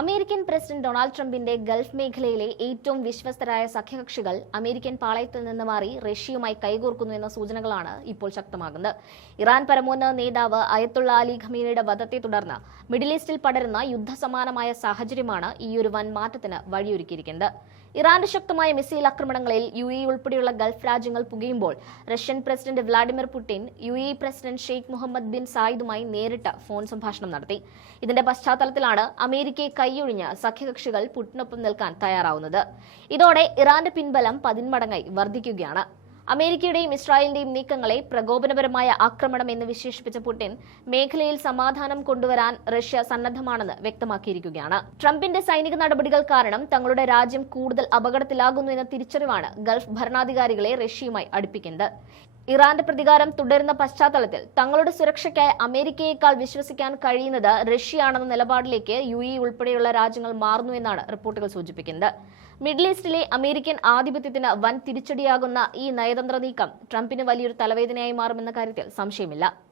American president Donald ട്രംപിന്റെ Gulf മേഖലയിലെ ഏറ്റവും വിശ്വസ്തരായ സഖ്യകക്ഷികൾ അമേരിക്കൻ പാളയത്തിൽ നിന്ന് മാറി റഷ്യയുമായി കൈകോർക്കുന്നു എന്ന സൂചനകളാണ് ഇപ്പോൾ ശക്തമാകുന്നത്. ഇറാൻ പരമോന്നത നേതാവ് അയത്തുള്ള അലി ഖമീനിയുടെ വധത്തെ തുടർന്ന് മിഡിൽ ഈസ്റ്റിൽ പടരുന്ന യുദ്ധസമാനമായ സാഹചര്യമാണ് ഈയൊരു വൻ മാറ്റത്തിന് വഴിയൊരുക്കിയിരിക്കുന്നത്. ഇറാന്റെ ശക്തമായ മിസൈൽ ആക്രമണങ്ങളിൽ UAE ഉൾപ്പെടെയുള്ള ഗൾഫ് രാജ്യങ്ങൾ പുകയുമ്പോൾ Russian president Vladimir Putin UAE president Sheikh Mohammed bin സായിദുമായി നേരിട്ട് ഫോൺ സംഭാഷണം നടത്തി. ഇതിന്റെ പശ്ചാത്തലത്തിലാണ് അമേരിക്കയെ കൈയൊഴിഞ്ഞ് സഖ്യകക്ഷികൾ പുടിനൊപ്പം നിൽക്കാൻ തയ്യാറാവുന്നത്. ഇതോടെ ഇറാന്റെ പിൻബലം 10 മടങ്ങായി വർദ്ധിക്കുകയാണ്. അമേരിക്കയുടെയും ഇസ്രായേലിന്റെയും നീക്കങ്ങളെ പ്രകോപനപരമായ ആക്രമണം എന്ന് വിശേഷിപ്പിച്ച പുടിൻ മേഖലയിൽ സമാധാനം കൊണ്ടുവരാൻ റഷ്യ സന്നദ്ധമാണെന്ന് വ്യക്തമാക്കിയിരിക്കുകയാണ്. ട്രംപിന്റെ സൈനിക നടപടികൾ കാരണം തങ്ങളുടെ രാജ്യം കൂടുതൽ അപകടത്തിലാകുന്നു എന്ന തിരിച്ചറിവാണ് ഗൾഫ് ഭരണാധികാരികളെ റഷ്യയുമായി അടുപ്പിക്കുന്നത്. ഇറാന്റെ പ്രതികാരം തുടരുന്ന പശ്ചാത്തലത്തിൽ തങ്ങളുടെ സുരക്ഷയ്ക്കായി അമേരിക്കയേക്കാൾ വിശ്വസിക്കാൻ കഴിയുന്നത് റഷ്യയാണെന്ന നിലപാടിലേക്ക് UAE ഉൾപ്പെടെയുള്ള രാജ്യങ്ങൾ മാറുന്നുവെന്നാണ് റിപ്പോർട്ടുകൾ സൂചിപ്പിക്കുന്നത്. മിഡിൽ ഈസ്റ്റിലെ അമേരിക്കൻ ആധിപത്യത്തിന് വൻ തിരിച്ചടിയാകുന്ന ഈ നയതന്ത്ര നീക്കം ട്രംപിന് വലിയൊരു തലവേദനയായി മാറുമെന്ന കാര്യത്തിൽ സംശയമില്ല.